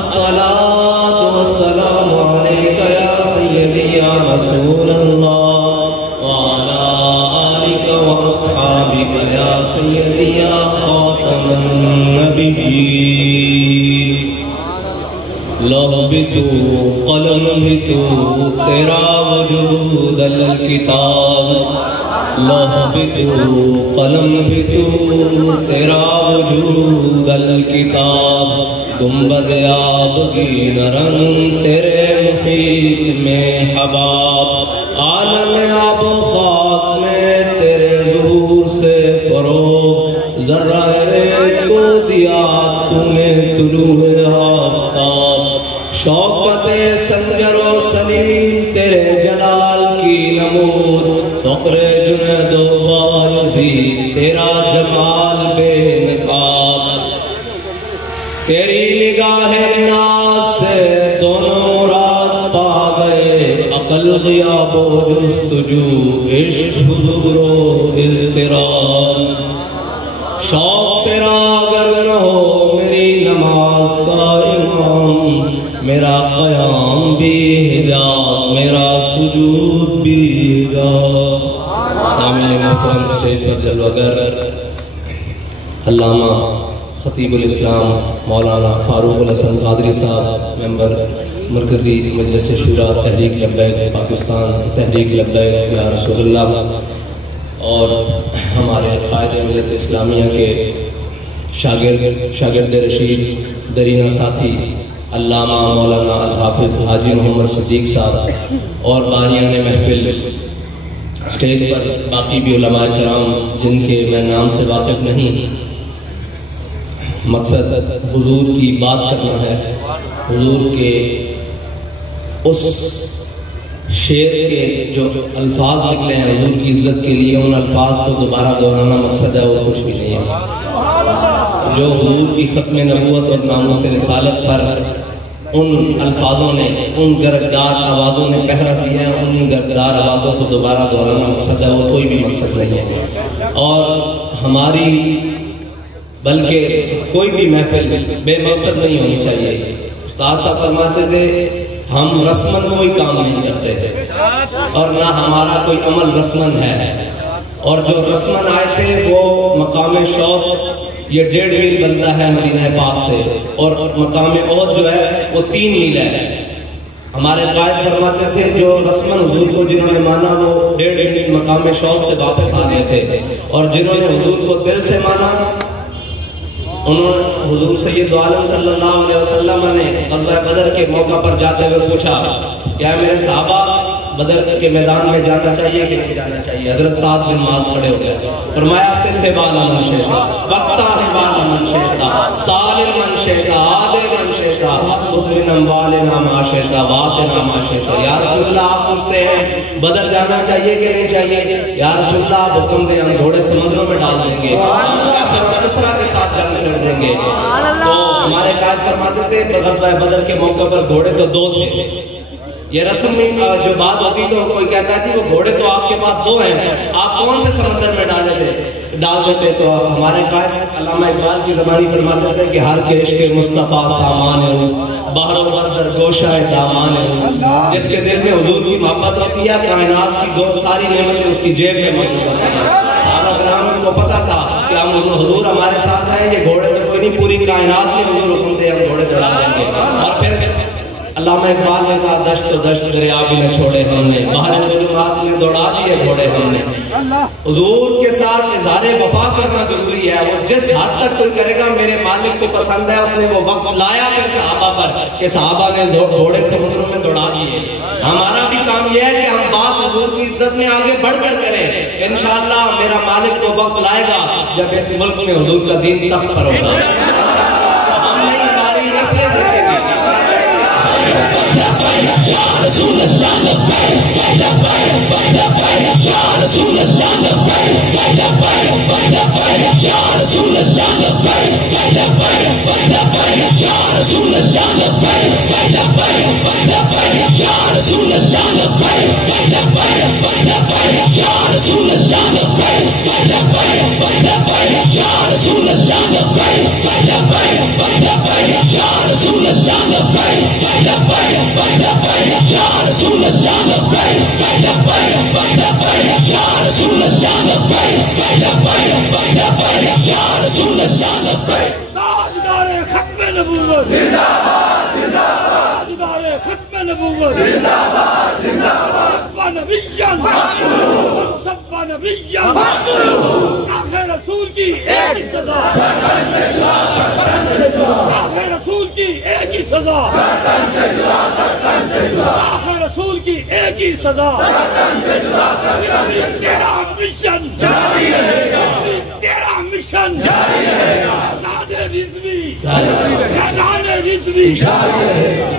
الصلاة والسلام عليك يا سيدي يا رسول الله وعلى آلك وأصحابك يا سيدي يا خاتم النبيين لوح بھی تو قلم بھی تو تیرا وجود الکتاب لوح بھی تو قلم بھی تو تیرا وجود الکتاب گنبد آبگین رنگ تیرے محیط میں حباب عالم آب و خاک میں تیرے ظہور سے فروغ ذرہ کو دیا تو نے طلوع آفتاب شوکت سنجر و سلیم تیرے جلال کی نمود فقر جنید و بایزید تیرا جمال بے نقاب تیری نگاہ ناز سے دونوں مراد پا گئے عقل غیاب و جستجو عشق حضور و اضطراب شوق تیرا اگر نہ ہو میری نماز کا امام میرا قیام بھی حجاب میرا سجود بھی حجاب سامنے محترم شیخ جلوگر علامہ خطیب الاسلام مولانا فاروق الحسن قادری صاحب ممبر مرکزی مجلس شورا تحریک لبیک پاکستان تحریک لبیک یا رسول اللہ اور ہمارے قائد ملت اسلامیہ کے شاگرد رشید درینہ ساتھی علامہ مولانا الحافظ حاجی محمد صدیق صاحب اور بانیان محفل اسٹیج پر باقی بھی علماء کرام جن کے میں نام سے واقف نہیں مقصد حضور کی بات کرنا ہے حضور کے اس شعر کے جو الفاظ نکلے ہیں حضور کی عزت کے لیے ان الفاظ کو دوبارہ دہرانا مقصد ہے اور کچھ بھی نہیں ہے جو حضور کی ختم نبوت اور ناموس رسالت پر ان الفاظوں نے ان گرگدار آوازوں نے پہرا دیا ہے انہی گرگدار آوازوں کو دوبارہ دہرانا مقصد ہے وہ کوئی بھی مقصد نہیں ہے اور ہماری بلکہ کوئی بھی محفل بے مقصد نہیں ہونی چاہیے استاد صاحب فرماتے تھے ہم رسمن کوئی کام نہیں کرتے اور نہ ہمارا کوئی عمل رسمن ہے اور جو رسمن آئے تھے وہ مقام شوق یہ 1.5 میل بنتا ہے مدینہ پاک سے اور مقام احد جو ہے وہ 3 میل ہے ہمارے قائد فرماتے تھے جو رسمن حضور کو جنہوں نے مانا وہ 1.5 میل مقام شوق سے واپس آ گئے تھے اور جنہوں نے حضور کو دل سے مانا انہوں نے حضور سید عالم صلی اللہ علیہ وسلم نے غزوہ بدر کے موقع پر جاتے ہوئے پوچھا کیا میرے صحابہ بدر کے میدان میں جانا چاہیے کہ نہیں جانا چاہیے حضرت سعد بن معاذ کھڑے ہو گئے فرمایا صرف بالا من شیخا وقتا ہے بالا من شیخا سالم من شیخا عادل من شیخا خزمن اموالنا ما شیخا واتنا ما شیخا یا رسول اللہ آپ پوچھتے ہیں بدر جانا چاہیے کہ نہیں چاہیے یا رسول اللہ آپ حکم دیں ہم گھوڑے سمندروں میں ڈال دیں گے کسرا کے ساتھ جنگ کر دیں گے تو ہمارے قائد فرماتے تھے غزوہ بدر کے موقع پر گھوڑے تو 2 تھے یہ رسم جو بات ہوتی تو کوئی کہتا ہے وہ گھوڑے تو آپ کے پاس 2 ہیں آپ کون سے سمندر میں ڈال دیتے تو ہمارے قائد علامہ اقبال کی زبانی فرماتے تھے کہ ہر کے عشق مصطفیٰ سامان ہے بحر و بردر گوشہ دامان ہے جس کے دل میں حضور کی محبت ہوتی ہے کائنات کی ساری نعمتیں اس کی جیب میں موجود ہوتی ہیں صحابہ کرام کو پتا تھا کہ ہم حضور ہمارے ساتھ ہیں یہ گھوڑے تو کوئی نہیں پوری کائنات میں حضور حکم دے ہم گھوڑے دوڑا دیں گے اور پھر علامہ اقبال نے کہا دشت و دشت دریا بھی نہ چھوڑے ہم نے باہر ظلمات میں دوڑا دیے گھوڑے ہم نے حضور کے ساتھ اظہار وفا کرنا ضروری ہے وہ جس حد تک کوئی کرے گا میرے مالک کو پسند ہے اس نے وہ وقت لایا پھر صحابہ پر کہ صحابہ نے گھوڑے سمندروں میں دوڑا دیے ہمارا بھی کام یہ ہے کہ ہم بات حضور کی عزت میں آگے بڑھ کر کریں انشاءاللہ میرا مالک وہ وقت لائے گا جب اس ملک میں حضور کا دین تخت پر ہوگا ہم نہیں ہماری نسلیں دیکھیں گے یا رسول اللہ لبیک لبیک لبیک یا رسول اللہ لبیک لبیک لبیک یا رسول اللہ لبیک لبیک لبیک یا رسول اللہ لبیک لبیک لبیک یا رسول اللہ لبیک لبیک لبیک یا رسول اللہ لبیک لبیک لبیک یا رسول اللہ لبیک لبیک لبیک یا رسول اللہ لبیک لبیک لبیک یا رسول اللہ لبیک لبیک لبیک یا رسول اللہ لبیک لبیک لبیک یا رسول اللہ لبیک تاجدار ختم نبوت زندہ باد زندہ باد تاجدار ختم نبوت زندہ باد زندہ باد سب نبیان سب نبیان آخر رسول کی ایک سزا سرکن سے جدا سرکن سے جدا آخر رسول کی ایک ہی سزا سرکن سے جدا سرکن سے جدا آخر رسول کی ایک ہی سزا سرکن سے جدا سرکن سے جدا تیرا مشن جاری رہے گا تیرا مشن جاری رہے گا آزاد رضوی جان رضوی جاری رہے گا۔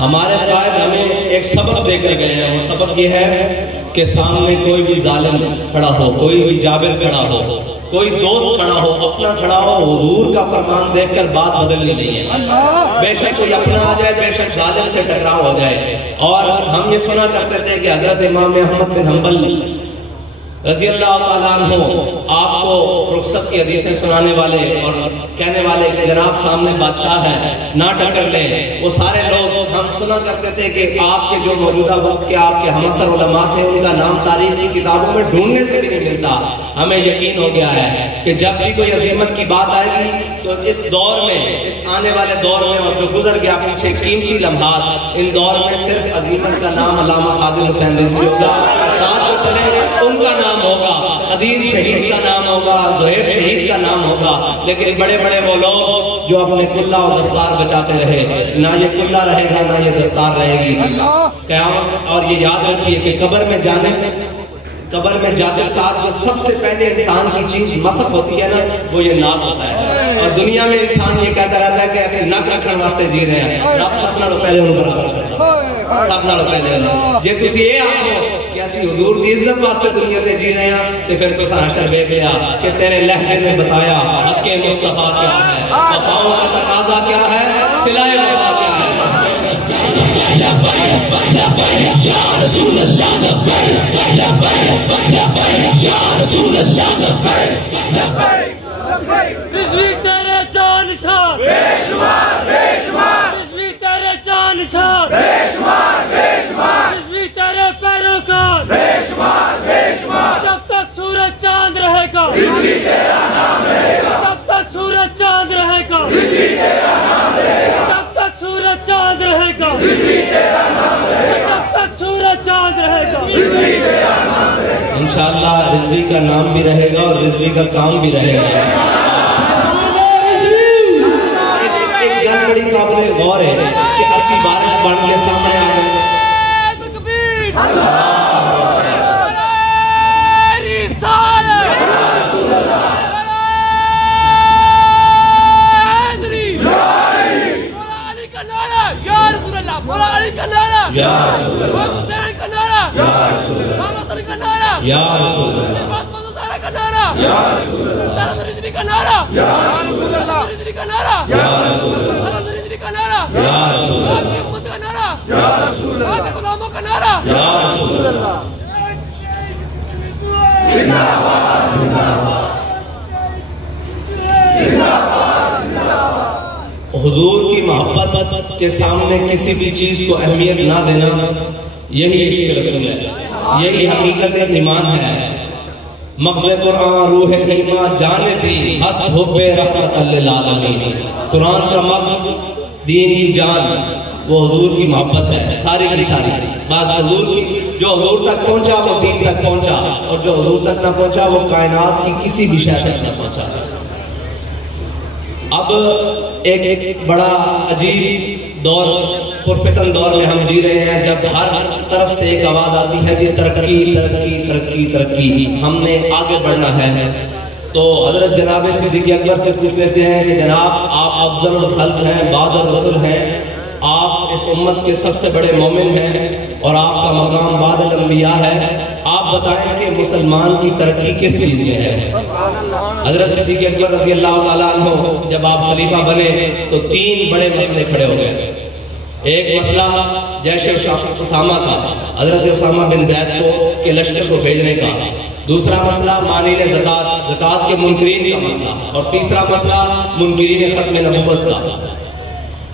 ہمارے قائد ہمیں ایک سبق دے کر گئے ہیں، وہ سبق یہ ہے کہ سامنے کوئی بھی ظالم کھڑا ہو، کوئی بھی جابر کھڑا ہو، کوئی دوست کھڑا ہو، اپنا کھڑا ہو، حضور کا فرمان دیکھ کر بات بدلنی نہیں ہے۔ بے شک کوئی اپنا آ جائے، بے شک ظالم سے ٹکراؤ ہو جائے۔ اور ہم یہ سنا کرتے تھے کہ حضرت امام احمد بن حنبل رضی اللہ تعالیٰ عنہ آپ کو رخصت کی حدیثیں سنانے والے اور کہنے والے کہ جناب سامنے بادشاہ ہے، نہ ٹکر لیں، وہ سارے لوگ ہم سنا کرتے تھے کہ آپ کے جو موجودہ وقت کے آپ کے ہمسر علماء تھے، ان کا نام تاریخ کی کتابوں میں ڈھونڈنے سے بھی نہیں ملتا۔ ہمیں یقین ہو گیا ہے کہ جب بھی کوئی عظیمت کی بات آئے گی تو اس دور میں، اس آنے والے دور میں اور جو گزر گیا پیچھے قیمتی لمحات، ان دور میں صرف عظیمت کا نام علامہ خادم حسین رضوی ہوگا، ساتھ جو چلے ان کا نام ہوگا، عدیل شہید کا نام ہوگا، زہیب شہید کا نام ہوگا، لیکن بڑے بڑے وہ لوگ جو اپنے کلہ اور دستار بچاتے رہے، نہ یہ کلہ رہے گا نہ یہ دستار رہے گی قیامت۔ اور یہ یاد رکھیے کہ قبر میں جاتے ساتھ جو سب سے پہلے انسان کی چیز مسخ ہوتی ہے نا، وہ یہ ناک ہوتا ہے۔ اور دنیا میں انسان یہ کہتا رہتا ہے کہ ایسے ناک رکھنے واسطے جی رہے ہیں، رب سب نالوں پہلے انہوں برابر کرتا، سب نالوں پہلے جے تسی یہ آکھو کہ اسی حضور دی عزت واسطے دنیا تے جی رہے ہیں، تے پھر تساں حشر دیکھ لیا کہ تیرے لہجے میں بتایا حق مصطفیٰ کیا ہے، وفاؤں کا تقاضا کیا ہے، صلہ وفا کیا ہے۔ یا رسول اللہ لبیک لبیک یا رسول اللہ لبیک۔ رضوی تیرے جان نثار بے شمار بے شمار رضوی تیرے جان نثار بے شمار بے شمار رضوی تیرے پیروکار بے شمار بے شمار جب تک سورج چاند رہے گا رضوی تیرا نام رہے گا جب تک سورج چاند رہے گا رضوی تیرا نام رہے گا جب تک سورج چاند رہے گا رضوی تیرا نام رہے گا جب تک سورج چاند رہے گا رضوی تیرا نام رہے گا۔ انشاءاللہ رضوی کا نام بھی رہے گا اور رضوی کا کام بھی رہے گا۔ ایک گل بڑی قابل غور ہے کہ اسی بارش بن کے سامنے آ گئے۔ حضور کی محبت کے سامنے کسی بھی چیز کو اہمیت نہ دینا، یہی عشق رسول ہے، یہی حقیقت ایمان ہے۔ مغز قرآن روح ایمان جان دی ہست حب رحمت للعالمین۔ قرآن کا مغز، دین کی جان، وہ حضور کی محبت ہے، ساری کی ساری۔ بس حضور کی جو حضور تک پہنچا وہ دین تک پہنچا، اور جو حضور تک نہ پہنچا وہ کائنات کی کسی بھی شے تک نہ پہنچا۔ اب ایک بڑا عجیب دور، پرفتن دور میں ہم جی رہے ہیں، جب ہر طرف سے ایک آواز آتی ہے کہ ترقی ترقی ترقی ترقی، ہم نے آگے بڑھنا ہے۔ تو حضرت جناب صدیق اکبر سے پوچھ لیتے ہیں کہ جناب آپ افضل الخلق ہیں، بعد الرسل ہیں، آپ اس امت کے سب سے بڑے مومن ہیں اور آپ کا مقام بعد الانبیاء ہے، آپ بتائیں کہ مسلمان کی ترقی کس چیز میں ہے؟ حضرت صدیق اکبر رضی اللہ تعالیٰ عنہ جب آپ خلیفہ بنے تو 3 بڑے مسئلے کھڑے ہو گئے۔ ایک مسئلہ جیش اسامہ کا، حضرت اسامہ بن زید کو کے لشکر کو بھیجنے کا، دوسرا مسئلہ مانعین زکوٰۃ کے منکرین کا مسئلہ، اور تیسرا مسئلہ منکرین ختم نبوت کا۔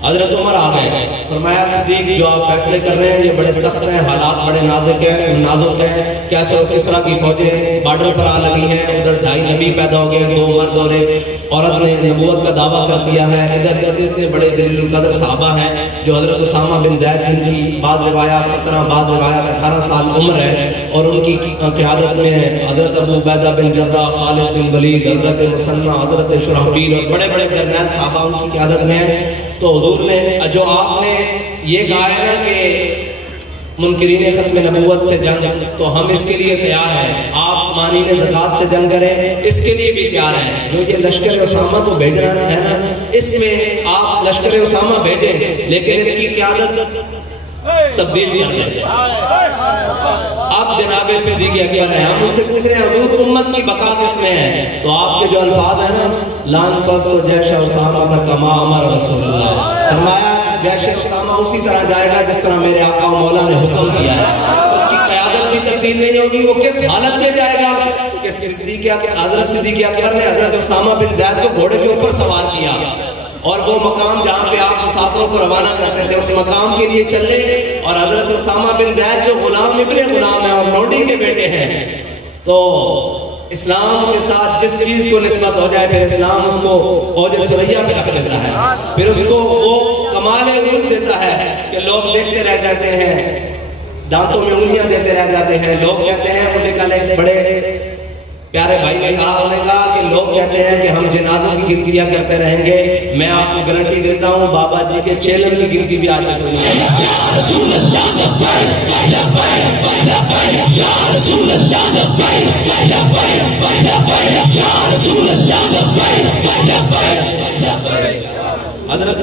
حضرت عمر آ گئے، فرمایا صدیق جو آپ فیصلے کر رہے ہیں یہ بڑے سخت ہیں، حالات بڑے نازک ہیں، کیسے اور کس طرح کی فوجیں بارڈر پر آ لگی ہیں، ادھر 2.5 نبی پیدا ہو گئے، 2 مرد اور ایک عورت نے نبوت کا دعویٰ کر دیا ہے، ادھر اتنے بڑے جلیل القدر صحابہ ہیں جو حضرت اسامہ بن زید جن کی بعض روایات 17 بعض روایات 18 سال عمر ہے، اور ان کی قیادت میں حضرت ابو عبیدہ بن جراح، خالد بن ولید، حضرت مسنہ، حضرت شرحبیل اور بڑے بڑے جرنیل صحابہ ان کی قیادت میں ہیں۔ تو حضور نے جو آپ نے یہ کہا ہے نا کہ منکرین ختم نبوت سے جنگ، تو ہم اس کے لیے تیار ہیں، آپ مانعین زکوٰۃ سے جنگ کریں، اس کے لیے بھی تیار ہیں۔ جو یہ لشکر اسامہ کو بھیجنا ہے نا، اس میں آپ لشکر اسامہ بھیجیں لیکن اس کی قیادت تبدیل کر دیں۔ آپ جناب صدیق اکبر ہیں، ہم ان سے پوچھ رہے ہیں حضور امت کی بقا کس میں ہے؟ تو آپ کے جو الفاظ ہیں نا، لان فضل جیش اسامہ کما امر رسول اللہ، فرمایا جیش اسامہ اسی طرح جائے گا جس طرح میرے آقا و مولا نے حکم دیا ہے، اس کی قیادت بھی تبدیل نہیں ہوگی۔ وہ کس حالت میں جائے گا کہ حضرت صدیق اکبر نے حضرت اسامہ بن زید کو گھوڑے کے اوپر سوار کیا، اور وہ مقام جہاں پہ آپ مسافروں کو روانہ کرتے تھے اس مقام کے لیے چلے، اور حضرت اسامہ بن زید جو غلام ابن غلام ہے اور لوڈی کے بیٹے ہیں، تو اسلام کے ساتھ جس چیز کو نسبت ہو جائے پھر اسلام اس کو اوج سریا پہ رکھ دیتا ہے، پھر اس کو وہ کمال عروج دیتا ہے کہ لوگ دیکھتے رہ جاتے ہیں، دانتوں میں انگلیاں دیتے رہ جاتے ہیں۔ لوگ کہتے ہیں، مجھے کل ایک بڑے پیارے بھائی نے کہا، انہوں نے کہا کہ لوگ کہتے ہیں کہ ہم جنازوں کی گنتیاں کرتے رہیں گے، میں آپ کو گارنٹی دیتا ہوں بابا جی کے چیلم کی گنتی بھی آج تک نہیں ہے۔ حضرت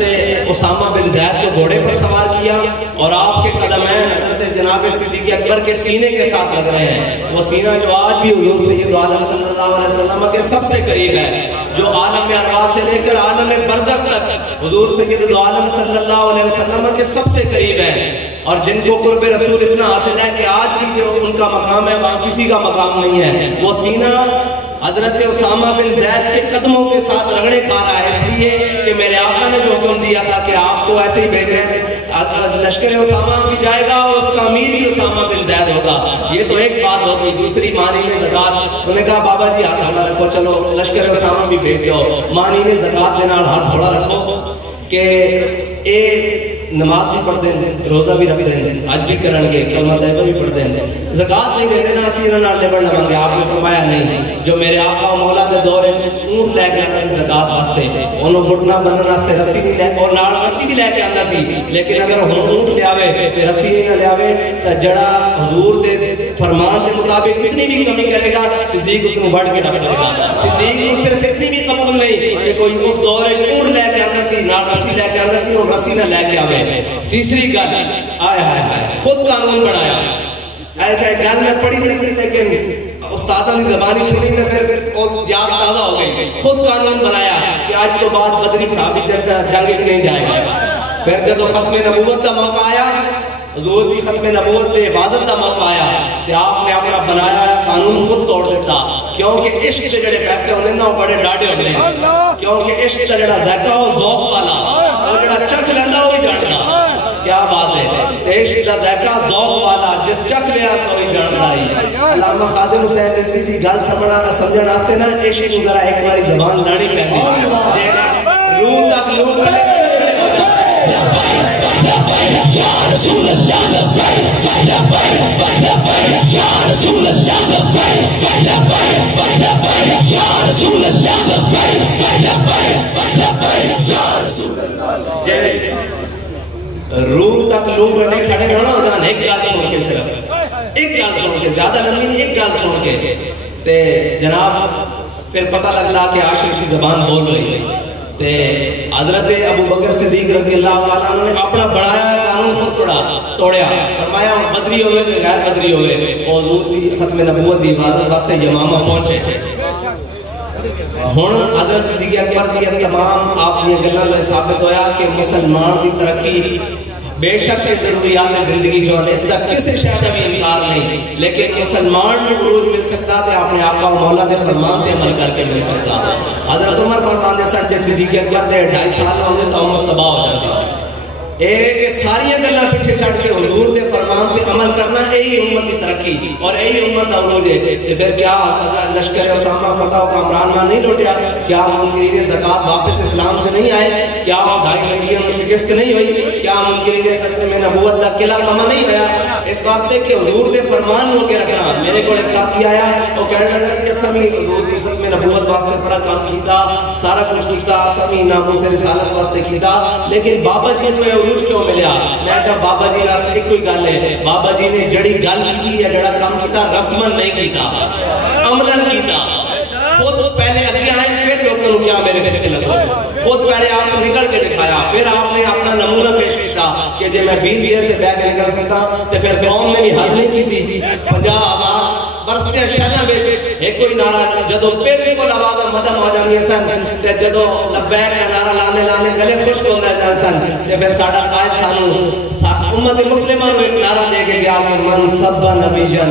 اسامہ بن زید کو گھوڑے پر سوار کیا، اور آپ کے قدمین حضرت جناب صدیق اکبر کے سینے کے ساتھ لگ رہے ہیں۔ وہ سینہ جو آج بھی حضور سید عالم صلی اللہ علیہ وسلم کے سب سے قریب ہے، جو عالم ارواح سے لے کر عالم برزخ تک حضور سید عالم صلی اللہ علیہ وسلم کے سب سے قریب ہے، اور جن کو قرب رسول اتنا حاصل ہے کہ آج بھی جو ان کا مقام ہے وہاں کسی کا مقام نہیں ہے۔ وہ سینہ حضرت اسامہ بن زید کے قدموں کے ساتھ رگڑے کھا رہا ہے، اس لیے کہ میرے آقا نے جو حکم دیا تھا کہ آپ کو ایسے ہی بھیج رہے ہیں، لشکر اسامہ بھی جائے گا اور اس کا امیر بھی اسامہ بن زید ہوگا۔ یہ تو ایک بات ہوگی۔ دوسری مانعین زکوٰۃ، انہوں نے کہا بابا جی ہاتھ کھڑا رکھو، چلو لشکر اسامہ بھی بھیج دو۔ مانعین زکوٰۃ کے نال ہاتھ کھڑا رکھو کہ ایک نماز بھی پڑھ دیں، روزہ بھی رکھ دیں، حج بھی کریں گے، کلمہ طیبہ بھی پڑھ دیں، زکوٰۃ نہیں دے دینا، اسی نال لے بڑھ لواں گے۔ آپ نے فرمایا نہیں، جو میرے آقا و مولا دے دور وچ اونٹ لے کے آندا سی زکوٰۃ واسطے، انہوں گھٹنا بنن واسطے رسی نہیں لے، اور نال رسی بھی لے کے آندا سی، لیکن اگر ہن اونٹ لے آوے تے رسی نہ لے آوے تے جڑا حضور دے فرمان کے مطابق اتنی بھی کمی کرے گا صدیق اس کو بڑھ کے رکھ دے گا۔ صدیق کو صرف اتنی بھی قبول نہیں کہ کوئی اس دور وچ اونٹ لے کے آندا سی، نال رسی لے کے آندا سی اور رسی نہ لے کے آوے۔ تیسری گل، آئے ہائے ہائے، خود قانون بنایا۔ ایسا گل میں پڑھی نہیں تھی لیکن استادوں کی زبانی سنی تو پھر یاد تازہ ہو گئی۔ خود قانون بنایا کہ آج تو بعد بدری صاحب جنگ نہیں جائے گا۔ پھر جب ختم نبوت کا موقع آیا، حضور کی ختم نبوت کے حفاظت کا موقع آیا، کہ آپ نے اپنا بنایا قانون خود توڑ دیتا، کیونکہ عشق کے جڑے فیصلے ہوتے ہیں نا وہ بڑے ڈاڈے ہوتے ہیں، کیونکہ عشق کا جڑا ذائقہ وہ ذوق والا، وہ جڑا چکھ لینا وہی جاننا۔ کیا بات ہے، عشق کا ذائقہ ذوق والا، جس چکھ لیا سو ہی جان لائی۔ علامہ خادم حسین رضوی کی گل سمجھن واسطے نا عشق کو ذرا ایک باری زبان لانی پہنی، روح تک لوگ یا رسول اللہ لبیک یا رسول اللہ لبیک یا رسول اللہ لبیک۔ روح تک لوگ نہیں کھڑے ہونا ہوتا، ایک گل سن کے، صرف ایک گل سن کے، زیادہ لمبی نہیں، ایک گل سن کے تے جناب پھر پتہ لگلا کہ عاشق کی زبان بول رہی ہے۔ تے حضرت ابو بکر صدیق رضی اللہ تعالیٰ عنہ نے اپنا بڑھایا قانون خود توڑیا، فرمایا بدری ہوئے کہ غیر بدری ہوئے، حضور کی ختم نبوت دی حفاظت واسطے یمامہ پہنچے۔ ہن حضرت صدیق اکبر دی تمام آپ یہ گلاں ثابت ہویا کہ مسلمان کی ترقی بے شک ضروریات زندگی جو ہے اس کا کسی شے کا بھی انکار نہیں، لیکن مسلمان کو عروج مل سکتا ہے اپنے آقا و مولا دے فرمان تے عمل کر کے مل سکتا ہے۔ حضرت عمر فرماندے سن کہ صدیق اکبر دے 2.5 سال ہوندے تو امت تباہ ہو جاتی، یہ ساری گلاں پیچھے چھڑ کے حضور دے فرمان پہ عمل کرنا یہی امت کی ترقی اور یہی امت کا عروج ہے۔ پھر کیا لشکر اسامہ فتح کا عمران میں نہیں لوٹیا؟ کیا منکرین زکات واپس اسلام سے نہیں آئے؟ کیا 2.5 نبیوں میں شکست نہیں ہوئی؟ کیا منکرین ختم نبوت کا قلعہ کما نہیں ہوا؟ اس واسطے کہ حضور دے فرمان ہو کے رکھنا۔ میرے کو ایک ساتھی آیا وہ کہنے لگا کہ اساں بھی حضور دی عزت میں نبوت واسطے بڑا کام کیتا، سارا کچھ کیتا، اساں بھی ناموس رسالت واسطے کیتا، لیکن بابا جی کو عروج کیوں ملیا؟ میں کہا بابا جی واسطے ایک کوئی گل ہے، بابا جی نے جڑی گل کی ہے، جڑا کام کیتا رسمن نہیں کیتا، عملاً کیتا۔ خود پہلے اگے آئے پھر لوگوں کو کیا میرے پیچھے لگو، خود پہلے آپ نے نکل کے دکھایا، پھر آپ نے اپنا نمونہ پیش کیتا کہ جے میں 20 جیل سے بیٹھ کے نکل سکتا تو پھر قوم نے بھی حل نہیں کی تھی 50,000 برستے شہر بیچ ایک کوئی نعرہ جدو پیرے کو آواز مدم ہو جانی ہے سن تے جدو لبیک کا نعرہ لانے گلے خشک ہوتا ہے سن تے پھر ساڈا قائد سانو امت مسلمہ کو ایک نعرہ دے کے گیا کہ من سب نبی جن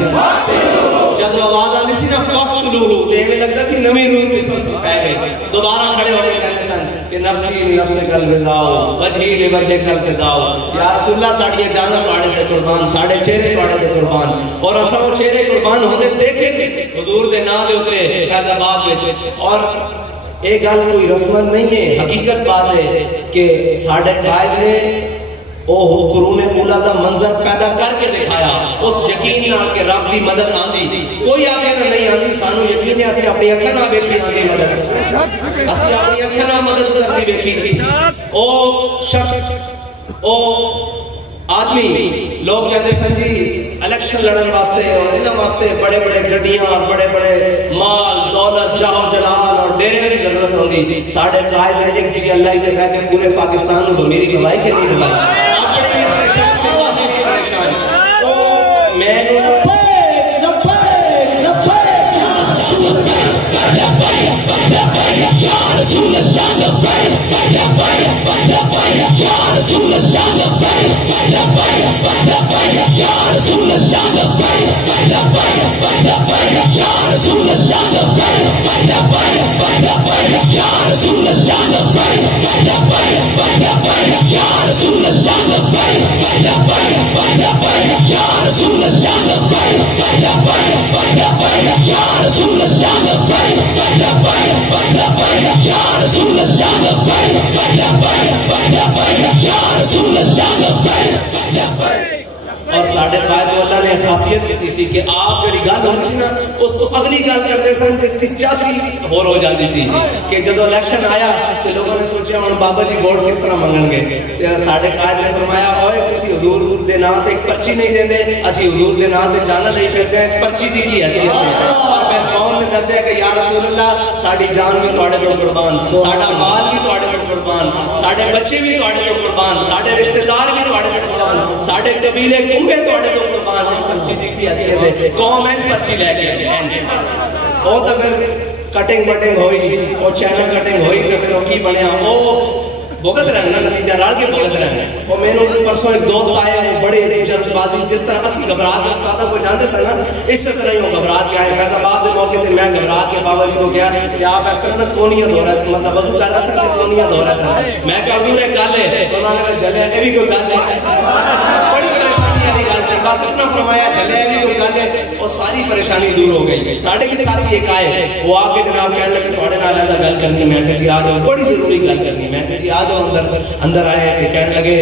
جدو آواز آتی سی نا فقتلوہ دیکھنے لگتا سی نمی روح کی سوچ پہ گئی، دوبارہ کھڑے ہوئے کہتے سن کہ نفسی نفس کل فداؤ وجہی لوجہ کل فداؤ، یا رسول اللہ ساڑھے جانا پاڑے دے قربان، ساڑھے چہرے پاڑے دے قربان، اور اصلا وہ چہرے قربان ہوتے دیکھے تھے حضور دے نا دے ہوتے فیض آباد میں۔ اور ایک گل کوئی رسمن نہیں ہے، حقیقت بات ہے کہ ساڑھے قائد نے قرون اولا دا منظر پیدا کر کے دکھایا، اس یقین نہ کہ رب دی مدد آندی، کوئی آگے نہ نہیں آندی، سانو یقین ہے اسی اپنی اکھاں نہ ویکھی آندی مدد، اسی اپنی اکھاں نہ مدد کرتی ویکھی تھی۔ او شخص او آدمی لوگ کہتے ہیں جی الیکشن لڑن واسطے اور انہاں واسطے بڑے بڑے گڈیاں اور بڑے بڑے مال دولت جاہ و جلال اور ڈیرے کی ضرورت ہوندی، ساڑھے قائد نے ایک جی اللہ ہی کہہ کے پورے پاکستان کو میری گواہی کے نہیں گواہی یا رسول اللہ لبیک یا رسول اللہ لبیک یا رسول اللہ لبیک یا رسول اللہ لبیک یا رسول اللہ لبیک یا رسول اللہ لبیک یا رسول اللہ لبیک یا رسول اللہ لبیک یا رسول اللہ لبیک یا رسول اللہ لبیک۔ اور ساڑھے قائد اللہ نے خاصیت کی سی کہ آپ جڑی گل ہوتی سی نا اس تو اگلی گل کرتے سن جس کی چاسی ہور ہو جاتی سی کہ جدو الیکشن آیا تو لوگوں نے سوچا ہن بابا جی ووٹ کس طرح منگن گے، ساڑھے قائد نے فرمایا اوئے تسی حضور دے نام تے ایک پرچی نہیں دیندے، اسی حضور دے نام تے جانا نہیں پھرتے ہیں، اس پرچی دی کی حیثیت ہے۔ اور پھر قوم نے دسیا کہ یا رسول اللہ ساڈی جان بھی تواڈے کول قربان، ساڈا مال بھی تواڈے کول قربان، ساڈے بچے بھی تواڈے کول قربان، ساڈے رشتہ دار بھی تواڈے کول قربان، ساڈے قبیلے کنبے تواڈے کول قربان، اس پرچی دی کی حیثیت ہے۔ قوم ہے پرچی لے کے او تو پھر کٹنگ بٹنگ ہوئی، او چینل کٹنگ ہوئی، پھر کی بنیا او بھگت رہنا نتیجہ رل کے بھگت رہنا۔ وہ میرے پرسوں ایک دوست آئے وہ بڑے جلد بازی جس طرح اسی گھبراہٹ کے استاد کو جانتے تھے نا اس طرح ہی وہ گھبراہٹ کے آئے۔ فیض آباد کے موقع پہ میں گھبراہٹ کے بابا جی کو گیا کہ آپ اس طرح کونیاں دھو رہے ہیں، مطلب وضو کر رہا سکتے کونیاں دھو رہے ہیں۔ میں کہا حضور ایک گل ہے، انہوں نے کہا جلے یہ بھی کوئی گل ہے، بڑی پریشانی والی گل سے بس اتنا فرمایا جلے یہ بھی کوئی گل ہے، اور ساری پریشانی دور ہو گئی۔ ساڑھے کے ساتھ ایک آئے وہ آ کے جناب کہنے لگے تھوڑے نال گل کرنی، میں کہ جی آ جاؤ، بڑی ضروری گل کرنی، میں کہ جی آ جاؤ اندر آئے کہ کہنے لگے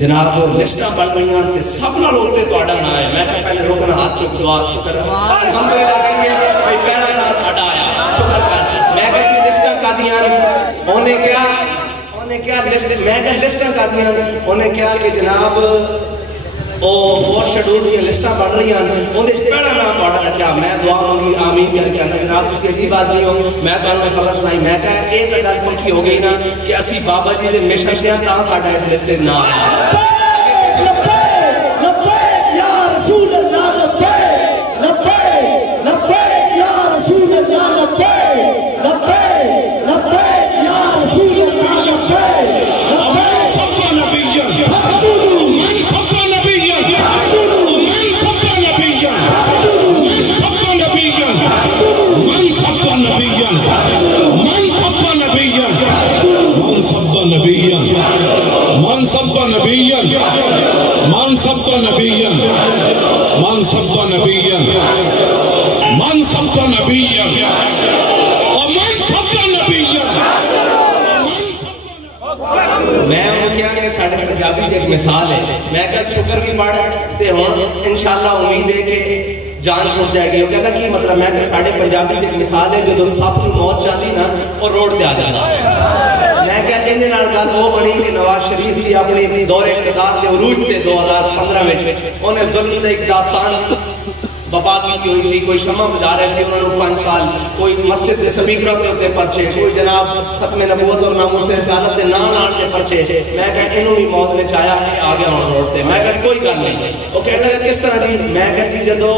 جناب لسٹاں بن گئیاں تے سب نال ہوتے تہاڈا نام ہے۔ میں کہ پہلے روکنا ہاتھ چک دعا شکر الحمدللہ کہیے بھائی پہلا نام ساڈا آیا شکر کر۔ میں کہ جی لسٹاں کادیاں انہیں کیا لسٹ، میں کہ لسٹاں کادیاں انہیں کیا کہ جناب او فورتھ شیڈول کی لسٹاں بن رہی ہیں، اون پہلا نام تہاڈا رکھیا۔ میں دعا مانگی آمین کر کے جناب تسی عجیب آدمی ہو، میں تانوں خبر سنائی، میں کہا یہ تو گل پکی ہو گئی نا کہ اسی بابا جی دے مشن تے تاں ساڈا اس لسٹ وچ نام آیا۔ یا من سب نبیا من سب نبیا من سب نبیا من سب نبیا. میں انہوں کیا کہ ساڑھے پنجابی جی ایک مثال ہے. میں کہا شکر بھی پڑھا تے ہون انشاءاللہ امید ہے کہ جان چھوٹ جائے گی. وہ کہتا کی مطلب میں کہ ساڑھے پنجابی جی ایک مثال ہے جو سب کو موت چاہتی نا اور روڈ پہ آ جانا. میں کہا انہیں نال گل وہ بنی کہ نواز شریف کی اپنی دور اقتدار کے عروج تے 2015 میں انہیں ظلم تے ایک داستان بپا کی ہوئی سی. کوئی شمع بجا رہے سی انہوں نے 5 سال, کوئی مسجد کے سپیکروں کے ہوتے پرچے, کوئی جناب ختم نبوت اور ناموس رسالت کے نام آن کے پرچے. میں کہا انہوں بھی موت میں چاہیا ہے آگے ہوں روڑتے. میں کہا کوئی گل نہیں. وہ کہتا ہے کس طرح جی؟ میں کہا جی جدو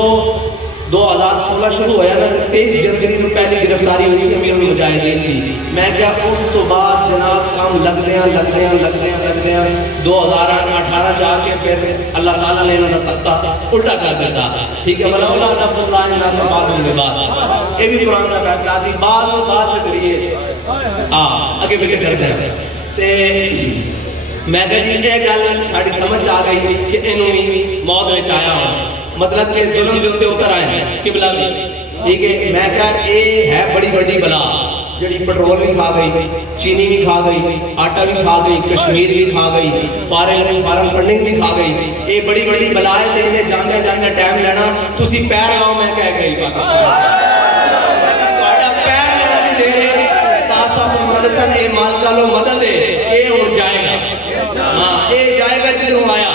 2016 شروع ہویا نا 23 جنوری کو پہلی گرفتاری ہوئی سی امیر المجاہدین کی. میں کیا اس تو بعد جناب کام لگ دیا 2018 جا کے پھر اللہ تعالیٰ نے انہوں نے تختہ الٹا کر دیتا. ٹھیک ہے مولا لفظ اللہ ناصر بعد میں بعد یہ بھی قرآن کا فیصلہ سی. بعد میں کریے آگے پیچھے کرتے ہیں. میں کہا جی یہ گل ساری سمجھ آ گئی کہ انہوں بھی موت میں چاہیا ہوں, مطلب کہ ظلم دے اتر آئے ہیں قبلہ میں. ٹھیک ہے میں کہا یہ ہے بڑی بڑی بلا جڑی پٹرول بھی کھا گئی, چینی بھی کھا گئی, آٹا بھی کھا گئی, کشمیر بھی کھا گئی, فارن فنڈنگ بھی کھا گئی. یہ بڑی بڑی بلائے تے انہیں جانے ٹائم لینا. تسی پیر لاؤ میں کہہ گئی پاکستان تہاڈا پیر لینا نہیں دے رہے. استاد صاحب فرماتے سن اے مالکا لو مدد ہے یہ ہن جائے گا. ہاں یہ جائے گا جدھروں آیا.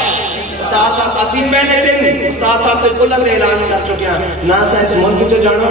استاد صاحب اسی پہلے دن استاد صاحب سے بلند اعلان کر چکے ہیں نہ سائنس ملک جو جانا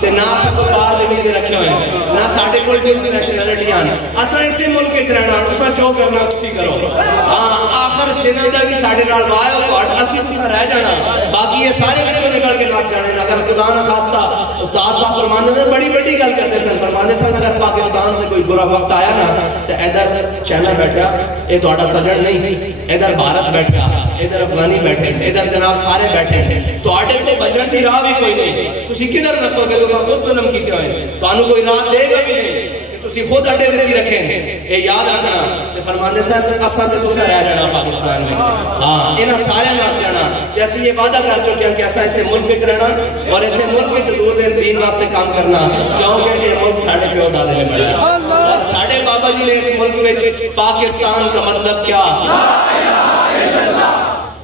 تے نہ سب کو باہر دے ویزے رکھے ہوئے نہ ساڈے کول ڈیوٹی نیشنلٹی آن. اساں اسی ملک وچ رہنا, تساں جو کرنا تسی کرو. ہاں آخر جنہاں دا بھی ساڈے نال واہ ہو تو اسی رہ جانا, باقی یہ سارے وچوں نکل کے نس جانے. اگر خدا نہ خواستہ استاد صاحب فرماندے نے بڑی بڑی گل کرتے سن. فرماندے سن اگر پاکستان تے کوئی برا وقت آیا نا تے ادھر چائنا بیٹھا اے تہاڈا سجن نہیں, ادھر بھارت بیٹھا, ادھر افغانی بیٹھے, ادھر جناب سارے بیٹھے ہیں. تہاڈے کو بچن دی راہ بھی کوئی نہیں. تسی کدھر نسو گے؟ خود ظلم کیتے ہوئے تانوں کوئی راہ دے گا بھی نہیں. تسی خود اڈے دیتی رکھیں گے. اے یاد رکھنا. تے فرماندے صاحب اساں سے تساں رہ جانا پاکستان میں. ہاں انہاں سارے ناس جانا کہ اسی یہ وعدہ کر چکے ہیں کہ ایسا اسے ملک وچ رہنا اور اسے ملک وچ دور دین واسطے کام کرنا, کیونکہ یہ ملک ساڈے پیو دادے نے بنایا اور ساڈے بابا جی نے اس ملک وچ پاکستان کا مطلب کیا,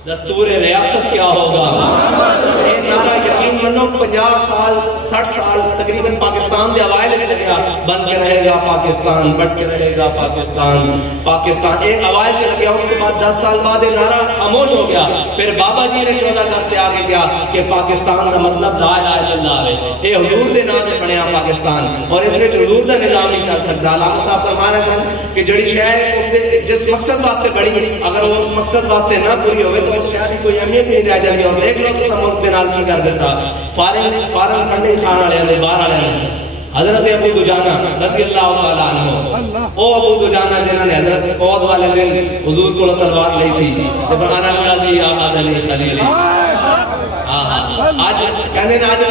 دستور ریاست کیا ہوگا. نعرہ یقین منو 50 سال 60 سال تقریباً پاکستان دے اوائل میں لگا بن کے رہے گا پاکستان, بڑھ کے رہے گا پاکستان. پاکستان ایک اوائل چل گیا, اس کے بعد 10 سال بعد یہ نعرہ خاموش ہو گیا. پھر بابا جی نے 14 اگست سے آگے گیا کہ پاکستان کا مطلب لا الہ الا اللہ ہے. یہ حضور دے نام سے بنیا پاکستان اور اس میں حضور دا نظام نہیں چل سکتا. علامہ صاحب فرمانے سن کہ جڑی شہر اس دے جس مقصد واسطے بڑی اگر وہ اس مقصد واسطے نہ پوری ہوئے تو اس شہر کی کوئی اہمیت نہیں رہ جائے گی. اور دیکھ لو تو سمجھ کے نال کی کر دیتا فارن فنڈنگ کھانا والے نے باہر والے نے حضرت ابو دجانہ رضی اللہ تعالیٰ عنہ. او ابو دجانہ جنہوں نے حضرت عہد والے دن حضور کو تلوار لئی سی سبحان اللہ جی آباد علی خلیل. آج کہنے نا آج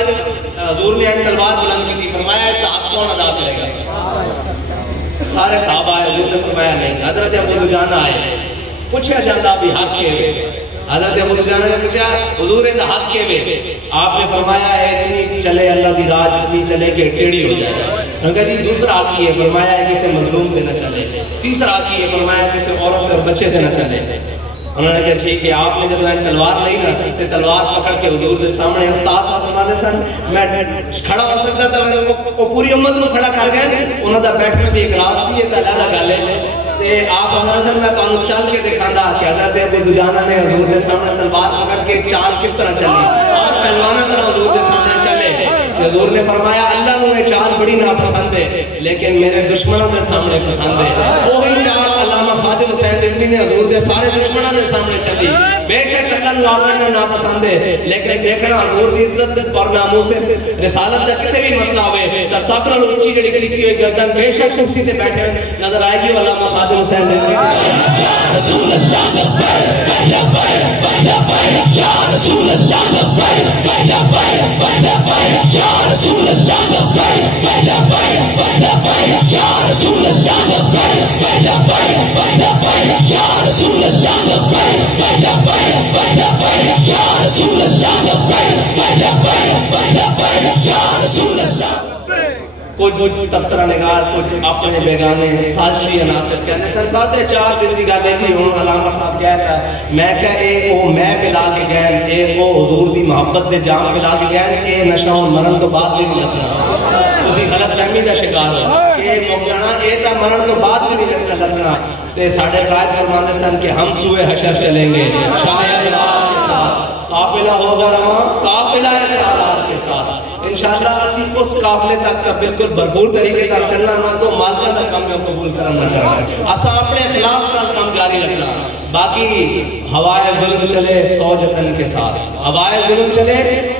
حضور نے تلوار بلند کی, فرمایا اس کا حق کون ادا کرے گا؟ سارے صحابہ آئے, حضور نے فرمایا نہیں. حضرت ابو دجانہ آئے, پوچھا جاتا بھی حق کے. حضرت ابو دجانہ نے پوچھا حضور دا حق کے میں؟ آپ نے فرمایا ہے اتنی چلے اللہ دی راج اتنی چلے کہ ٹیڑھی ہو جائے. انہوں نے کہا جی دوسرا حق یہ فرمایا ہے کسی مظلوم پہ نہ چلے. تیسرا حق یہ فرمایا کسی عورت اور بچے پہ نہ چلے. انہوں نے کہا ٹھیک ہے. آپ نے جب تلوار نہیں رکھتے تلوار پکڑ کے حضور کے سامنے استاد صاحب فرماتے سن میں کھڑا ہو سکتا تھا, وہ پوری امت کو کھڑا کر گئے. انہوں دا بیٹھنے بھی ایک راز سی ہے علیحدہ گل ہے. آپ فرماتے سن میں تانوں چل کے دکھانا کہ حضرت ابو دجانہ نے حضور کے سامنے تلوار پکڑ کے چال کس طرح چلی. آپ پہلوانہ طرح حضور کے سامنے چلے. حضور نے فرمایا اللہ نے چال بڑی ناپسند ہے لیکن میرے دشمنوں کے سامنے پسند ہے. وہی چال علامہ خادم حسین رضوی نے حضور کے سارے دشمنوں کے سامنے چلی. بے شک چلن والا ناپسند ہے لیکن دیکھنا حضور کی عزت اور ناموس رسالت کا کتے بھی مسئلہ ہوئے تو سب نال اونچی جڑی لکھی ہوئی گردن بے شک کرسی تے بیٹھے نظر آئے گی علامہ خادم حسین رضوی. یا رسول اللہ لبیک لبیک یا رسول اللہ لبیک لبیک یا رسول اللہ لبیک لبیک یا رسول اللہ لبیک لبیک لبیک یا رسول اللہ لبیک لبیک لبیک یا رسول اللہ لبیک لبیک لبیک یا رسول اللہ. کچھ تبصرہ نگار کچھ اپنے بیگانے سازشی عناصر کہنے سن پاسے 4 دن دی گل ہے جی ہوں علامہ صاحب کہتا ہے میں کہ اے او میں پلا کے گئے اے او حضور دی محبت دے جام پلا کے گئے اے نشہ مرن تو بعد بھی نہیں لگنا. تسی غلط فہمی دا شکار ہو کہ مولانا اے تا مرن تو بعد بھی نہیں لگنا. تے ساڈے قائد فرماندے سن کہ ہم سوئے حشر چلیں گے شاید اللہ کے ساتھ قافلہ ہوگا رواں قافلہ سالار کے ساتھ. انشاءاللہ اسی اس قافلے تک بالکل بھرپور طریقے سے چلنا نہ تو مالکہ کا کام میں قبول کرنا کرنا اسا اپنے اخلاص کا کام جاری رکھنا. باقی ہوائے ظلم چلے 100 جتن کے ساتھ ہوائے ظلم چلے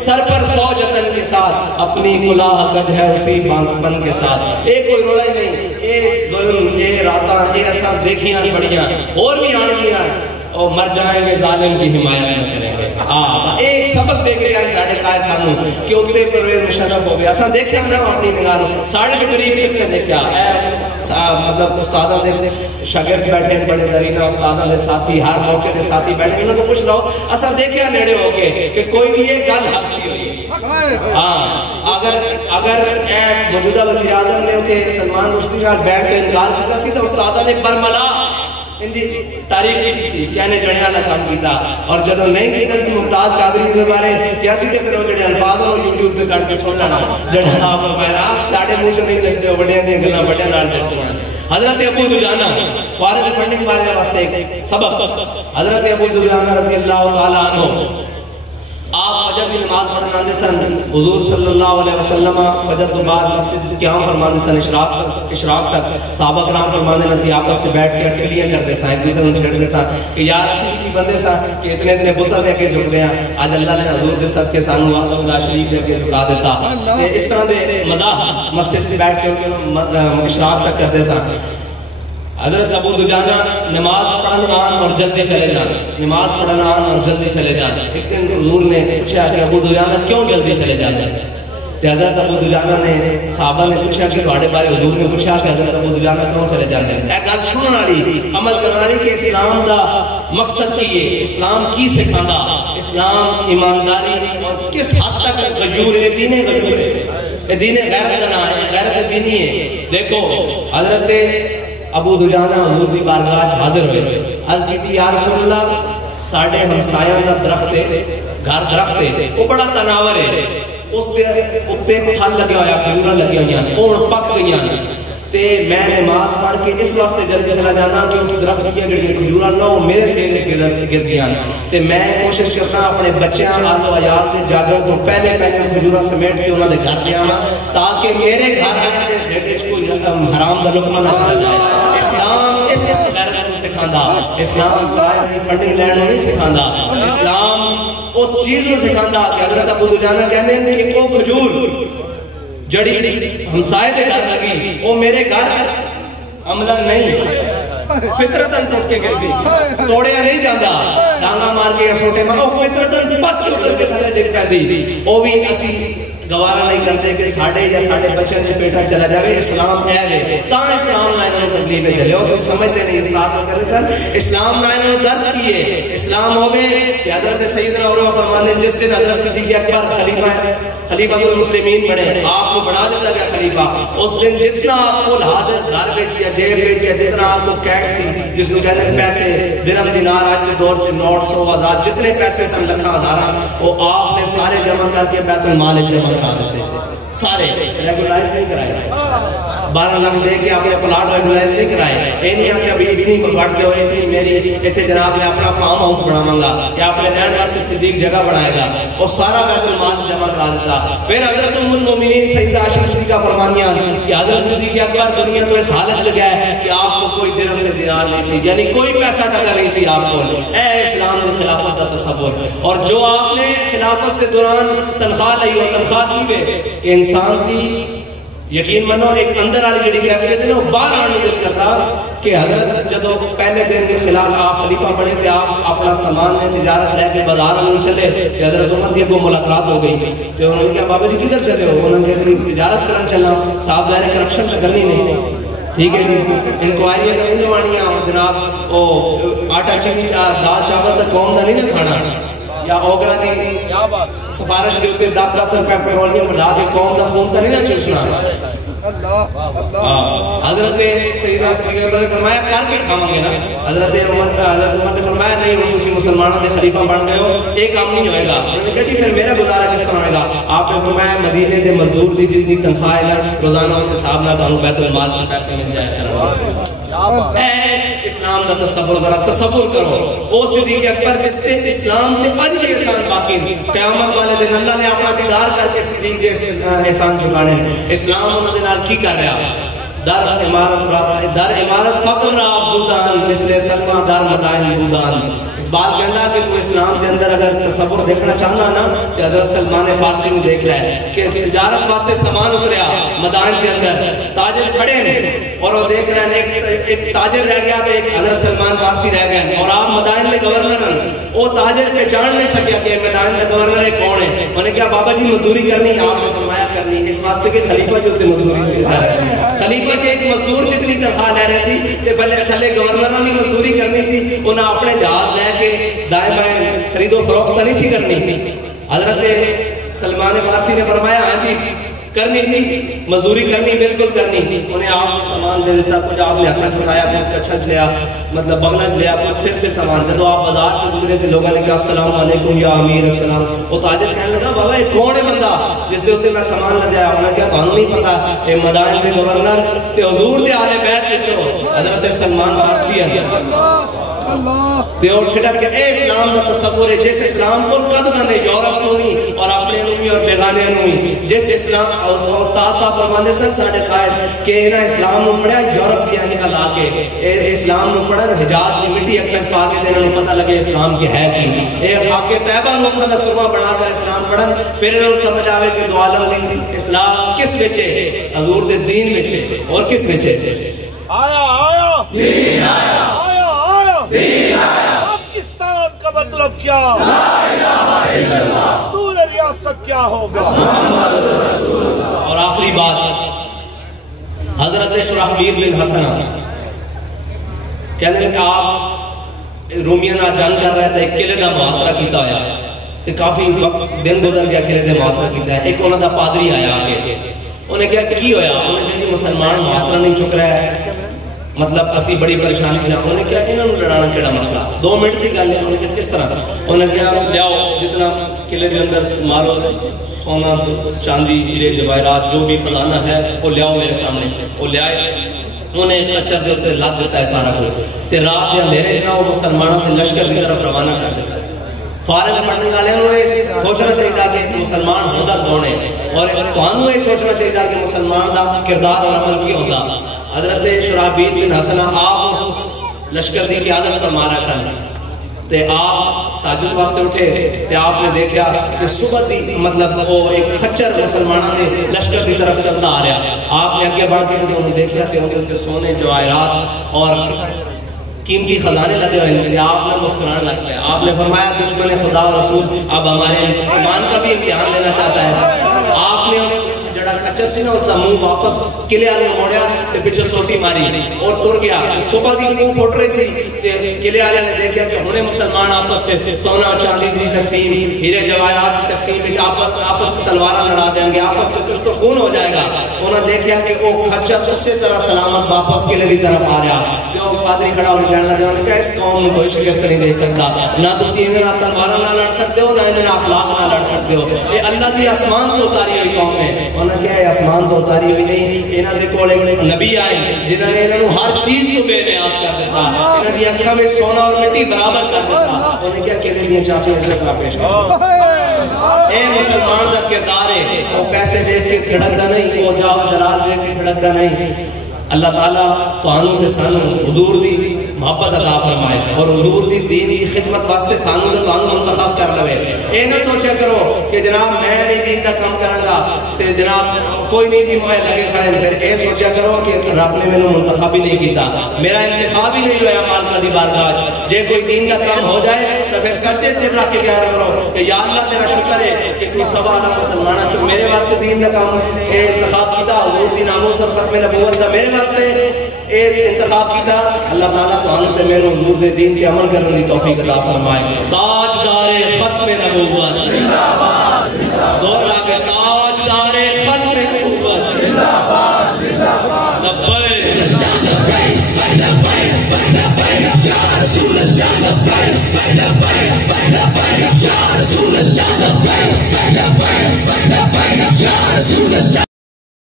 سر پر 100 جتن کے ساتھ اپنی کلاه کج ہے اسی پن کے ساتھ. ایک کوئی رولا ہی نہیں اے ظلم اے راتاں اے اساں دیکھیاں پڑیاں اور بھی آن گیا اور مر جائیں گے ظالم کی حمایت نہ کریں گے. ایک سبق دے کے گئے ساڑھے قائد سانو کہ اکتے پرویز مشرف ہو گیا اساں دیکھا نا اپنی نگاہ ساڑھے کے قریب کس نے دیکھا مطلب استادہ دے شاگرد بیٹھے بڑے درینہ استادہ دے ساتھی ہر موقع دے ساتھی بیٹھے انہوں کو پوچھ رہا اساں دیکھا نیڑے ہو کے کہ کوئی بھی یہ گل حق نہیں ہوئی. اگر موجودہ وزیر اعظم نے ہوتے سلمان رشدی صاحب بیٹھ کے انکار کرتا سی تو استادہ نے برملا اندی تاریخ کی تھی کہنے جڑیاں نہ کام کیتا اور جدو نہیں کیتا سی ممتاز قادری کے بارے کیا سی تے پھر جڑے الفاظ اور یوٹیوب پہ کٹ کے سن لینا جڑا آپ فرمایا ساڈے منہ چ نہیں دستے ہو بڑیاں دی گلاں بڑے نال دستے. حضرت ابو دجانہ فارغ فنڈنگ والے واسطے ایک سبق حضرت ابو دجانہ رضی اللہ تعالی عنہ آپ فجر کی نماز پڑھنا آندے سن حضور صلی اللہ علیہ وسلم فجر کے بعد مسجد سے قیام فرمانے سن اشراق تک صحابہ کرام فرمانے نسی آپس سے بیٹھ کے اٹکلیاں کرتے سن ایک دوسرے سے چھڑتے سن کہ یا رسول کی بندے سن کہ اتنے بتاں دے کے جھک رہے ہیں آج اللہ نے حضور دے سب کے سانو وحدہ لا شریک دے کے جھکا دیتا. اس طرح دے مزاح مسجد سے بیٹھ کے اشراق تک کرتے سن. حضرت ابو دجانہ نماز پڑھنا اور جلدی چلے جانا نماز پڑھنا اور جلدی چلے جانا. ایک دن حضور نے پوچھا کہ ابو دجانہ کیوں جلدی چلے جانا تو حضرت ابو دجانہ نے صحابہ نے پوچھا کہ تواڈے بارے حضور نے پوچھا کہ حضرت ابو دجانہ کیوں چلے جاتے ہیں. اے گل سنن والی عمل کرن والی کہ اسلام دا مقصد کی ہے اسلام کی سکھاندا اسلام ایمانداری اور کس حد تک غیور ہے دین غیور ہے دین غیرت دا نام ہے غیرت دینی ہے. دیکھو حضرت ابو دجانہ حضور دی بارگاہ حاضر ہوئے عرض کی یا رسول اللہ ساڑھے ہمسایاں دا درخت ہے گھر درخت ہے وہ بڑا تناور ہے اس دے اتے پھل لگے ہویا کھجوراں لگی ہوئی ہیں اور پک گئی ہیں تے میں نماز پڑھ کے اس واسطے جلدی چلا جانا کہ اس درخت کی جڑی کھجوراں نہ میرے سر سے گر گیا تے میں کوشش کرتا اپنے بچیاں آل و عیال تے جاگر تو پہلے کھجوراں سمیٹ کے انہاں دے گھر تے آواں تاکہ میرے گھر آنے دے ڈھیر وچ کوئی حرام دا لقمہ نہ کھا جائے. اسلام اس غیرت کو سکھاندا اسلام پرائے فنڈنگ لینڈ نہیں سکھاندا اسلام اس چیز کو سکھاندا کہ حضرت ابو دجانہ کہندے ہیں کہ وہ کھجور جڑی ہمسائے دے گھر لگی وہ میرے گھر عملاً نہیں فطرتاً ٹوٹ کے گر گئی توڑیا نہیں جاتا ڈانگا مار کے سوٹے مارو فطرتاً پک کے تھلے ڈگ پیندی وہ بھی اسی گوارا نہیں کرتے کہ ساڑھے یا ساڑھے بچے نے پیٹا چلا جائے اسلام اہل ہے تا اسلام لائنوں میں تکلیفیں چلے ہو تو سمجھتے نہیں اصلاح کرنے سن اسلام لائنوں درد کیے اسلام ہو گئے کہ حضرت سیدنا عمر فرمانے جس دن حضرت صدیق اکبر خلیفہ ہے خلیفہ المسلمین بڑے آپ کو بڑھا دیتا گیا خلیفہ اس دن جتنا آپ کو حاضر گھر بیچ یا جیب بیچ یا جتنا آپ کو کیش سی جس کو کہتے ہیں پیسے درہم دینار آج کے دور سے نوٹ 100,000 جتنے پیسے سن لکھا ہزارہ وہ آپ نے سارے جمع کر کے بیت المال جمع کرا دیتے سارے ریگولائز نہیں کرائے 12 لاکھ دے کے اپنے پلاٹ ریگولائز نہیں کرائے یہ نہیں کہ ابھی اتنی بٹ دے ہوئے اتنی میری اتنے جناب نے اپنا فارم ہاؤس بناواں گا یا اپنے رہن واسطے صدیق جگہ بنائے گا وہ سارا بیت المال جمع کرا دیتا. پھر حضرت ام المومنین سیدہ عائشہ صدیقہ فرمانیاں کہ حضرت صدیق اکبر دنیا تو اس حالت لگا ہے کہ آپ کو کوئی درہم دینار نہیں سی یعنی کوئی پیسہ ٹکا نہیں سی آپ کو اے اسلام کی خلافت کا تصور اور جو آپ نے خلافت کے دوران تنخواہ لی ہو تنخواہ کی کہ انسان کی یقین منو ایک اندر والی جڑی کیفیت ہے نا وہ باہر آنے دل کرتا کہ حضرت جدو پہلے دن کے خلاف آپ خلیفہ بنے تھے، آپ اپنا سامان میں تجارت لے کے بازار میں چلے کہ حضرت عمر کی کو ملاقات ہو گئی تو انہوں نے کہا بابا جی کدھر چلے ہو؟ انہوں نے کہا تجارت کرنا چلنا، صاحب ظاہر کرپشن سے کرنی نہیں، ٹھیک ہے جی، انکوائریاں کریں لوانیاں جناب او آٹا چینی دال چاول تو قوم دا نہیں نہ کھانا، یا اوگرا دی سفارش کے اوپر 10-10 روپے پیٹرولیم بڑھا کے قوم دا خون تو نہیں نہ چوسنا۔ حضرت سیدنا صدیق نے فرمایا کر کے کھاؤں گے نا، حضرت عمر نے فرمایا نہیں وہ اسی مسلمانوں کے خلیفہ بن گئے ہو، ایک کام نہیں ہوئے گا۔ انہوں نے کہا جی پھر میرا گزارا کس طرح ہوئے گا؟ آپ نے فرمایا مدینے کے مزدور دی جتنی تنخواہ ہے نا روزانہ اس حساب نہ تانوں بیت المال سے پیسے مل جائے کرو۔ اے اسلام کا تصور ذرا تصور کرو، او صدیق اکبر جس نے اسلام تے اج بھی احسان باقی قیامت والے دن اللہ نے اپنا دیدار کر کے صدیق جیسے احسان چکانے۔ اسلام انہوں نے نال کی کر رہا در عمارت فقر را افزودان مثل سلمہ در مدائن یہودان۔ بات کہنا کہ کوئی اسلام کے اندر اگر تصور دیکھنا چاہنا نا کہ اگر سلمان فارسی میں دیکھ رہا ہے کہ تجارت واسطے سامان اتریا مدائن کے اندر، تاجر کھڑے ہیں اور وہ دیکھ رہے ہیں ایک تاجر رہ گیا کہ ایک حضرت سلمان فارسی رہ گئے اور آپ مدائن میں گورنر ہیں، وہ تاجر پہچان نہیں سکیا کہ مدائن میں گورنر کون ہے۔ انہوں نے کہا بابا جی مزدوری کرنی ہے، آپ نے فرمایا کرنی، اس واسطے کہ خلیفہ جو تھے مزدوری کرتا ہے، خلیفہ کے ایک مزدور جتنی تنخواہ لے رہے سی تے پہلے تھلے گورنر نے مزدوری کرنی سی، انہاں اپنے جہاز لے کے دائیں بائیں خرید و فروخت نہیں سی کرنی۔ حضرت سلمان فارسی نے فرمایا ہاں جی کرنی تھی، مزدوری کرنی بالکل کرنی تھی۔ انہیں آپ سامان دے دیتا، کچھ آپ نے ہتھا چڑھایا، کچھ کچھج لیا، مطلب بغلج لیا، کچھ صرف سے سامان۔ جب آپ بازار سے گزرے تھے لوگوں نے کہا السلام علیکم یا امیر السلام، وہ تاجر کہنے لگا بابا یہ کون ہے بندہ جس نے اس نے میں سامان لے جایا؟ انہوں نے کہا تانوں نہیں پتا یہ مدائن دے گورنر تے حضور دے آلے بیت وچوں حضرت سلمان فارسی ہے۔ تے اور ٹھڑک کے اے اسلام کا تصور ہے جس اسلام کو قد گنے یورپ کو نہیں اور اپنے نوی اور بیگانے نوی، جس اسلام اور استاد صاحب فرماندے سن ساڈے قائد کہ انہاں اسلام نو پڑھیا یورپ دی آنے کا لا کے اسلام نو پڑھن حجاز دی مٹی اکھن پا کے انہاں نوں پتہ لگے اسلام کی ہے کی، اے خاکے طیبہ لوکاں دا سرما بنا کر اسلام پڑھن، پھر انہاں سمجھ آوے کہ دو عالم دی اسلام کس وچ ہے، حضور دے دین وچ ہے اور کس وچ ہے۔ آیا آیا دین آیا، آیا آیا دین آیا۔ پاکستان کا مطلب کیا؟ لا الہ الا اللہ۔ دستور ریاست کیا ہوگا؟ محمد رسول اللہ۔ اور آخری بات حضرت شرحبیل بن حسنہ کہنے کہ آپ رومیاں نال جنگ کر رہے تھے، ایک قلعے کا محاصرہ کیتا ہوا تے کافی دن گزر گیا قلعے کا محاصرہ کیتا ہے۔ ایک انہاں دا پادری آیا آگے، انہیں کہا کی ہویا؟ انہوں نے کہا مسلمان محاصرہ نہیں چک رہا ہے، مطلب اسی بڑی پریشانی میں۔ انہوں نے کہا انہوں نے لڑانا کیڑا مسئلہ، 2 منٹ کی گل ہے۔ انہوں نے کہا کس طرح؟ انہوں نے کہا لیاؤ جتنا قلعے کے اندر مارو سونا چاندی ہیرے جواہرات جو بھی خزانہ ہے وہ لیاؤ میرے سامنے، وہ لے آئے۔ انہیں کچر جو تے لاد دیتا ہے سارا کچھ تے رات کے اندھیرے جنا وہ مسلمانوں کے لشکر کی طرف روانہ کر دیتا ہے۔ فارغ پڑھنے والے انہیں سوچنا چاہیے کہ مسلمان ہوتا کون ہے، اور تمہیں یہ سوچنا چاہیے کہ مسلمان کا کردار اور عمل کیا ہوتا۔ حضرت شرحبیل بن حسنہ آپ اس لشکر کی قیادت فرما رہے سن تے آپ تہجد واسطے اٹھے تے آپ نے دیکھا کہ صبح دی مطلب وہ ایک خچر مسلمانوں نے لشکر کی طرف چلتا آ رہا۔ آپ نے آگے بڑھ کے انہوں نے دیکھا کہ ان کے سونے جواہرات اور قیمتی خزانے لگے ہوئے ہیں۔ آپ نے مسکرانے لگ گئے۔ آپ نے فرمایا دشمن خدا و رسول اب ہمارے ایمان کا بھی امتحان لینا چاہتا ہے۔ آپ نے اس جڑا خچر سی نا اس دا منہ واپس قلعے والے موڑیا تے پیچھے سوٹی ماری اور ٹر گیا۔ صبح دی منہ پھٹ رہی سی تے قلعے والے نے دیکھا کہ ہنے مسلمان آپس سے سونا اور چاندی دی تقسیم، ہیرے جواہرات کی تقسیم وچ آپس تلوار لڑا دیں گے، آپس میں کچھ تو خون ہو جائے گا۔ انہوں نے دیکھا کہ وہ خچر اسی طرح سلامت واپس قلعے کی طرف آ رہا۔ جو پادری کھڑا ہو کے کہنے لگا کہ اس قوم کو کوئی شکست نہیں دے سکتا، نہ تسی انہاں تلواراں نال لڑ سکتے ہو، نہ انہاں اخلاق نال لڑ سکتے ہو۔ یہ اللہ کی آسمان سے اتاری ہوئی قوم ہے۔ انہوں نے کہا یہ آسمان تو اتاری ہوئی نہیں، انہاں دے کول ایک نبی آئے جنہاں نے انہاں نوں ہر چیز کو بے نیاز کر دیتا، انہاں دی اکھاں میں سونا اور مٹی برابر کر دیتا۔ انہوں نے کہا کہ لیے چاہتے ہیں کا پیش اے مسلمان کا کردار ہے، وہ پیسے دیکھ کے کھڑکتا نہیں، وہ جاؤ جلال دیکھ کے کھڑکتا نہیں۔ اللہ تعالیٰ تانوں تے سانوں حضور دی محبت عطا فرمائے اور حضور دی دین کی خدمت واسطے سانوں تے تانوں منتخب کر لوے۔ اے نہ سوچا کرو کہ جناب میں نہیں دین دا کام کروں گا تے جناب کوئی نہیں جی مجھے لگے کھڑے پھر اے سوچا کرو کہ رب نے مینوں منتخب ہی نہیں کیتا، میرا انتخاب ہی نہیں ہوا مالک دی بارگاہ جے کوئی دین کا کام ہو جائے تو پھر سچے سر رکھ کے کہہ کرو کہ یا اللہ تیرا شکر ہے کہ تو سوا نہ مسلمانوں تو میرے واسطے دین کا کام انتخاب کیتا، حضور دی ناموس اور ختم نبوت کا میرے واسطے انتخاب کیتا۔ اللہ تعالیٰ تو حضرت میرے حضور دے دین کے عمل کرنے کی توفیق عطا فرمائے۔ تاجدار ختم نبوت زندہ باد، زور آ کے تاجدار ختم نبوت زندہ باد، زندہ باد، لبیک یا رسول اللہ، لبیک یا رسول اللہ، یا رسول اللہ۔